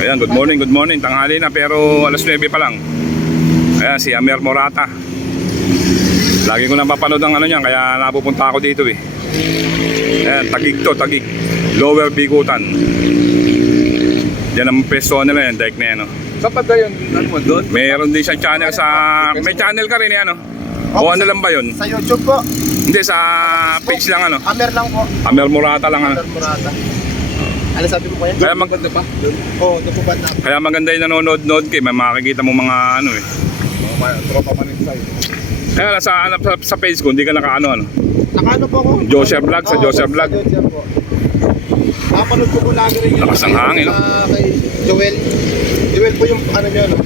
Ayan, good morning. Tanghali na pero alas 9 pa lang. Ayan, si Amer Morata. Lagi ko napapanood ang ano niyan, kaya napupunta ako dito eh. Ayan, Tagig. Lower Bigutan. Diyan ang pesto nila yan, daik na yan. Saan pa yun? Ano mo doon? Meron din siyang channel sa... May channel ka rin yan, o ano lang ba yun? Sa YouTube po. Hindi, sa page lang ano? Amer lang po. Amer Morata lang ano? Amer Morata. Ano sabi mo ko yan? Kaya Maganda pa? Doon? Oo, nagpupad na. Kaya maganda yung nanonood kay, may makikita mo mga ano eh. Tropa man inside. Kaya sa page ko, hindi ka nakaano. Nakaano po ako? Joseph Vlog, sa Joseph Vlog. Sa Joseph po. Napanood ko po lagi rin yung... Lakas ng hangin, no? Kay Joel. Joel po yung ano nyo, no?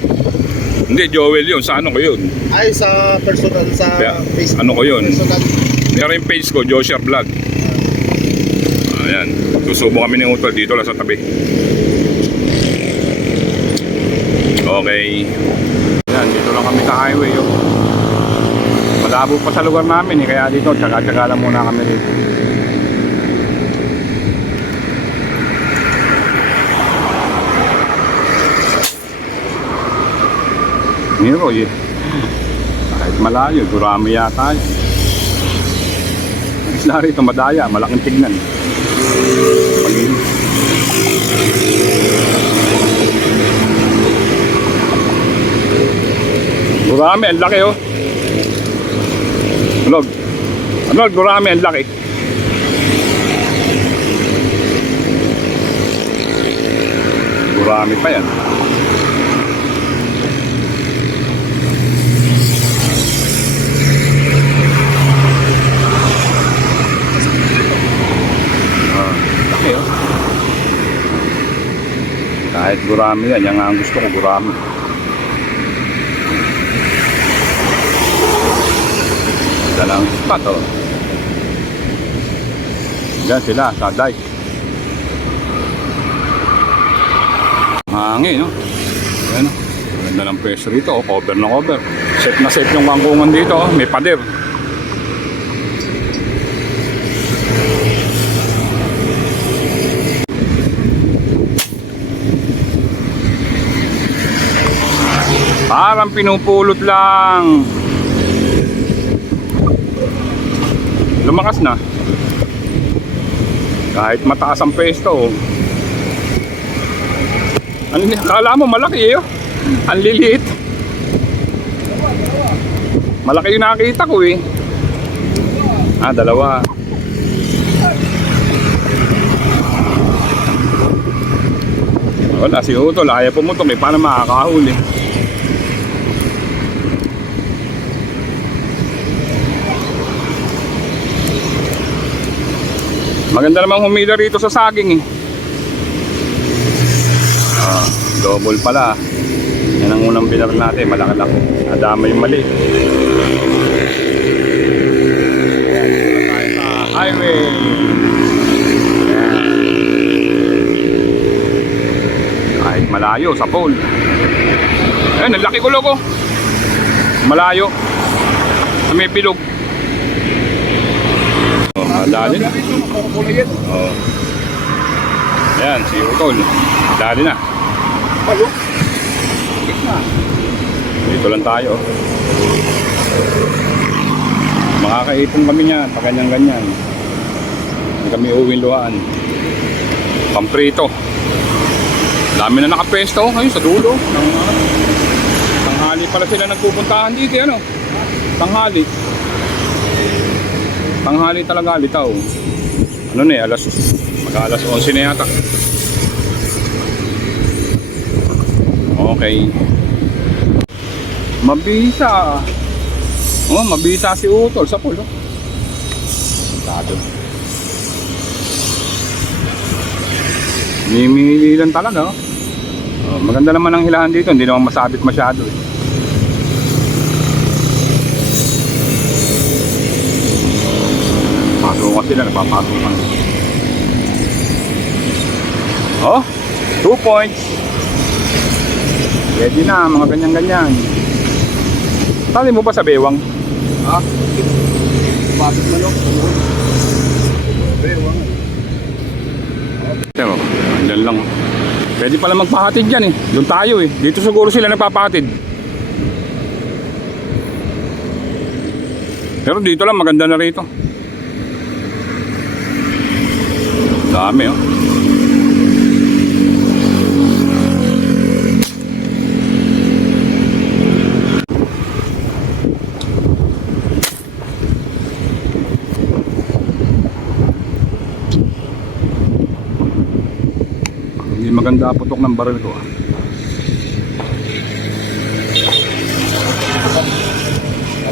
Hindi, Joel yun. Sa ano ko yun? Ay, sa personal, sa Kaya, Facebook. ano ko yun? Personal. Pero yung page ko, Joseph Vlog. Ayan. Susubo kami ng utol dito lang sa tabi. Okay. Ayan, dito lang kami sa highway. Yo. Malabo pa sa lugar namin eh. Kaya dito, tsaga-tsaga lang muna kami dito. Nero eh. Kahit malayo, durami yata yun. Isla rito, madaya, malaking tignan. Pag-inis. Durami, ang laki oh. Ano, durami, ang laki. Durami pa yan. Kahit gurami yan, yan nga ang gusto ko, gurami. Dalang spot oh. Diyan sila, sa dike. Hangin no. Ayan oh. Ganda ng pwesto rito oh, cover na cover. Set na set yung kangkungan dito oh, may pader. Parang pinupulot lang. Lumakas na. Kahit mataas ang pesto. Kala mo malaki eh. Ang liliit. Malaki yung nakita ko eh. Dalawa. Wala si Utol. Ayaw pumutok eh. Paano makakahuli? Maganda namang humila rito sa saging eh. Double pala. Yan ang unang pilar natin. Malaki-laki. Adama yung mali. Highway. Kahit malayo sa pole. Ayun, ang laki ko logo. Malayo. Sa may bilog. Dali na. Oh. Yan, si Utol. Dali na. Dito lang tayo. Makakaipon kami niyan, pa ganyan-ganyan. Hindi kami uwing luhaan. Pamprito. Dami na nakapesto ngayon sa dulo. Tanghali pala sila nagpupuntahan dito. Ano? Tanghali. Tanghali talaga, litaw. Ano na eh, mag-alas 11 na yata. Okay. Mabisa. Oh, mabisa si Utol sa pulo. Tado. Mimili lang talaga. Oh, maganda naman ang hilahan dito, hindi naman masabit masyado eh. Pasukan sila, napapasukan. Oh, 2 points. Ready na, mga ganyan-ganyan. Tali mo ba sa bewang? Bakit manok? Bewang. Pero, andyan lang. Pwede pala magpahatid dyan eh. Doon tayo eh. Dito siguro sila nagpapahatid. Pero dito lang maganda na rito. Dami oh. Hindi maganda putok ng baril ko ah.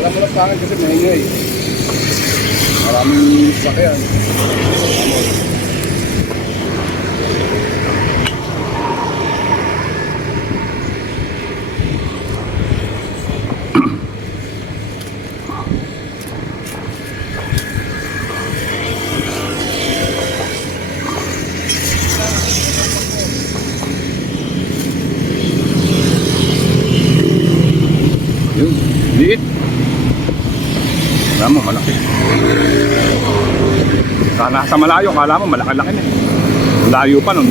Alam mo lang sa akin kasi maingay. Maraming sakyan. Yun, liit. Kala mo malaki. Sana sa malayo, kala mo malaki-laki na. Layo pa nun.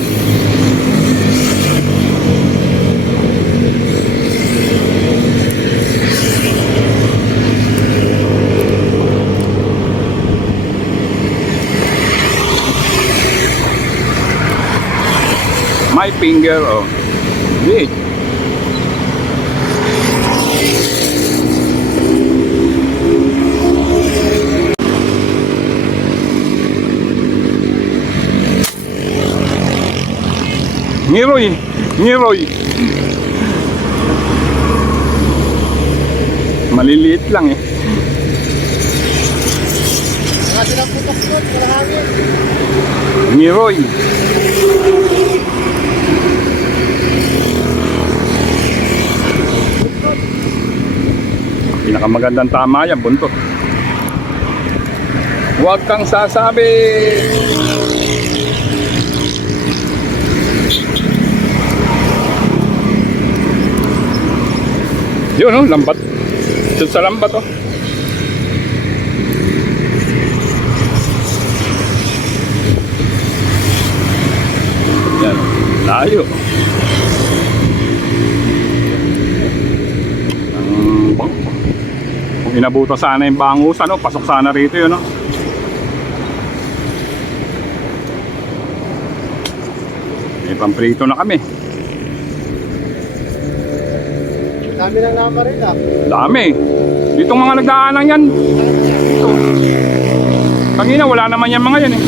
My finger, oh. Liit. Ngiroy, ngiroy. Maliliit lang eh. Mga sinaputok po, wala hangin. Ngiroy. Pinakamagandang tama yan, buntot. Huwag kang sasabi. Yun oh, lambat. Ito sa lambat oh. Yan, layo. Kung inabuta sana yung bangus, ano, pasok sana rito yun oh. May pamprito na kami. Dami ng namaril ah. Dami. Ditong mga nagdaanan yan. Ito. Kanina wala naman yan mga yan eh.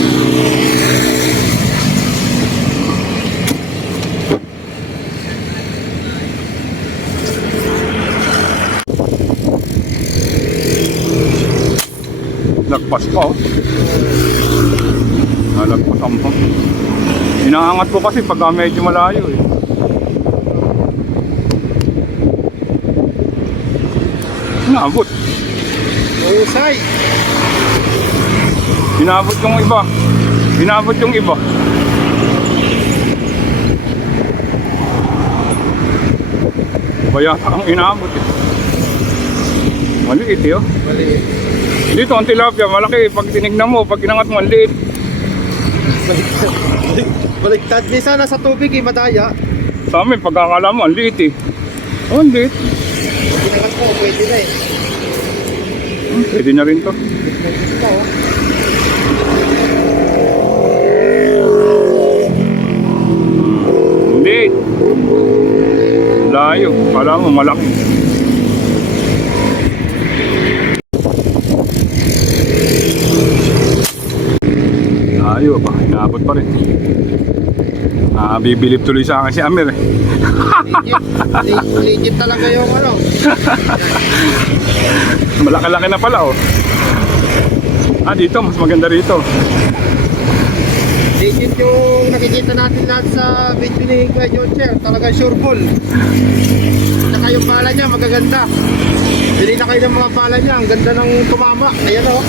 Lagpas pa oh. Nalagpasan pa. Inaangat ko kasi pagka medyo malayo eh. Inabot. Usay. Inabot yung iba. Inabot yung iba. Kaya ang inabot eh. Maliit eh oh. Maliit. Dito ang tilapia malaki. Pag tinignan mo, pag inangat mo, maliit. Baliktad. Minsan nasa tubig eh, madaya. Sa amin, pagkakala mo, ang liit eh. Oh, ang liit. Ginangat mo, pwede na eh. Pwede na rin to. Ito oh. Liit. Layo. Kala mo, malaki. Layo ba? Inaabot pa rin. Bibilip tuloy sa akin si Amir eh. Legit talaga yung ano. Malaki-laki na pala oh. Dito, mas maganda rito. Legit yung nakikita natin lahat sa video ni Kuya Jocher. Talagang sure ball. Saka yung bala niya magaganda. Bili na kayo ng mga bala niya. Ang ganda ng tumama. Ayan oh.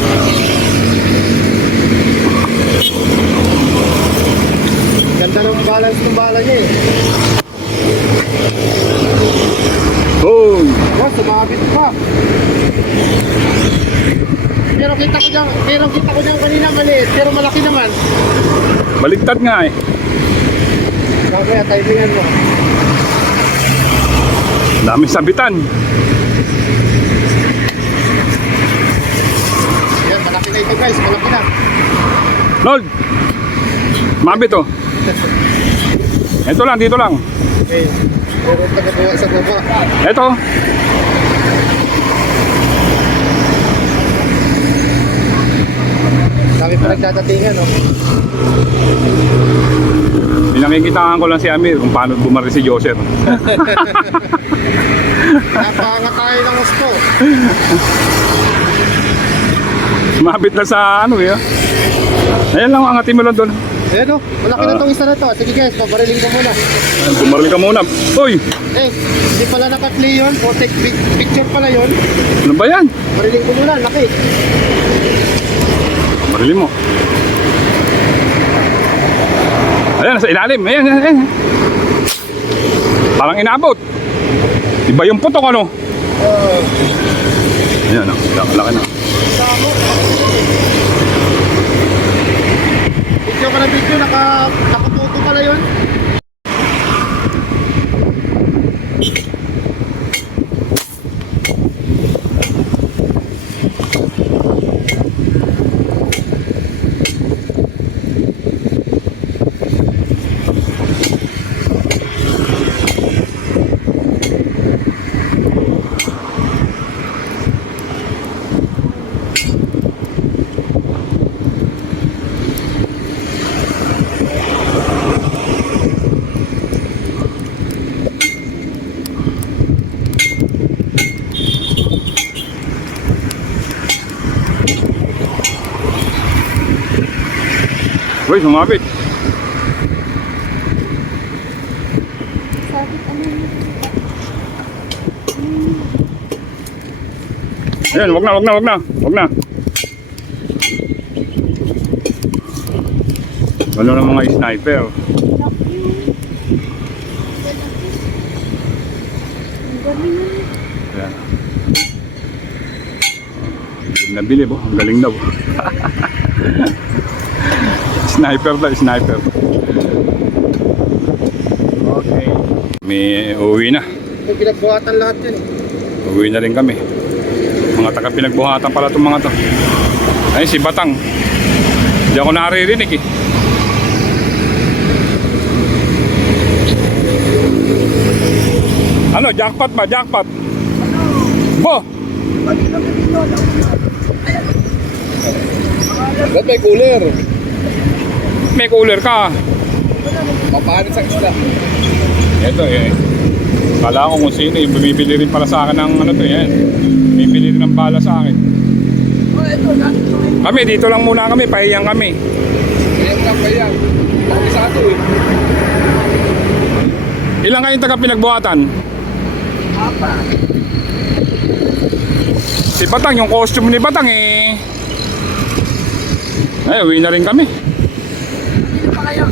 Ganda ng balance ng bala niya eh. Oh! Wow, sumabit pa. Pero kita ko dyan kanina maliit, pero malaki naman. Baligtad nga eh. Mamaya, timingan mo. Daming sabitan. Yan, malaki na ito guys, malaki na. Lord! Mabit oh. Ito lang, dito lang. Okay, meron tagabuha sa baba. Ito. Dami pa nagdadatingan, no? Pinakikitaan ko lang si Amir kung paano bumari si Joseph. Napanga tayo ng gusto. Mabit na sa ano eh. Ayan lang, angatin mo lang doon. Ayan, no? Malaki na itong isa na to. Sige guys, pabariling ko muna. Bumaril ka muna. Uy! Eh, hindi pala nakatli yun. Protect picture pala yun. Ano ba yan? Bariling ko muna, laki. Marilin mo. Ayan, nasa ilalim. Ayan, ayan, ayan. Parang inabot. Iba yung putok ano? Ayan, oh. Laki na. Video ka na video, nakaputo pala yun. Uy, sumabit. Ayan, wag na. Ano ng mga sniper? Ayan. Nabili po, ang galing daw. Sniper daw, sniper. Okay. May uwi na. Ito pinagbuhatan lahat yun. Uwi na rin kami. Mga taga pinagbuhatan pala itong mga to. Ay, si Batang. Hindi ako naririnig eh. Ano, jackpot ba? Jackpot? Bo! Ba't may cooler? May cooler ka. Papalit sa isla. Ito eh. Kala ko kung sino eh. Bumibili rin pala sa akin ng ano to yan. Bumibili rin ng bala sa akin. Kami, dito lang muna kami. Pahiyang kami. Kaya lang pa yan. Bakit sa ato eh? Ilang kayong taga pinagbuhatan? Si Batang, yung costume ni Batang eh. Ay, uwi na rin kami. Dito pa kayo.